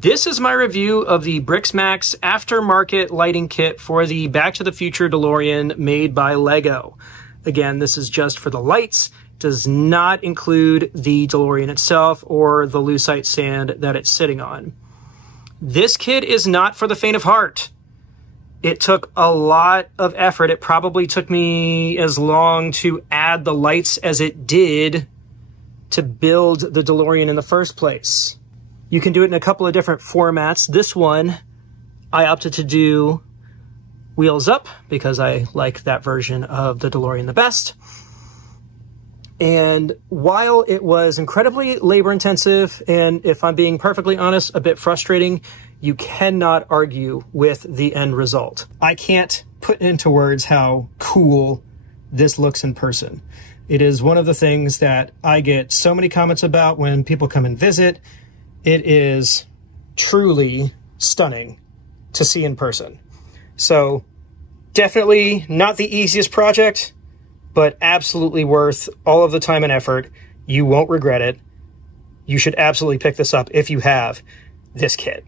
This is my review of the BRIKSMAX aftermarket lighting kit for the Back to the Future DeLorean made by Lego. Again, this is just for the lights, does not include the DeLorean itself or the lucite stand that it's sitting on. This kit is not for the faint of heart. It took a lot of effort. It probably took me as long to add the lights as it did to build the DeLorean in the first place. You can do it in a couple of different formats. This one, I opted to do wheels up because I like that version of the DeLorean the best. And while it was incredibly labor intensive, and if I'm being perfectly honest, a bit frustrating, you cannot argue with the end result. I can't put into words how cool this looks in person. It is one of the things that I get so many comments about when people come and visit. It is truly stunning to see in person. So definitely not the easiest project, but absolutely worth all of the time and effort. You won't regret it. You should absolutely pick this up if you have this kit.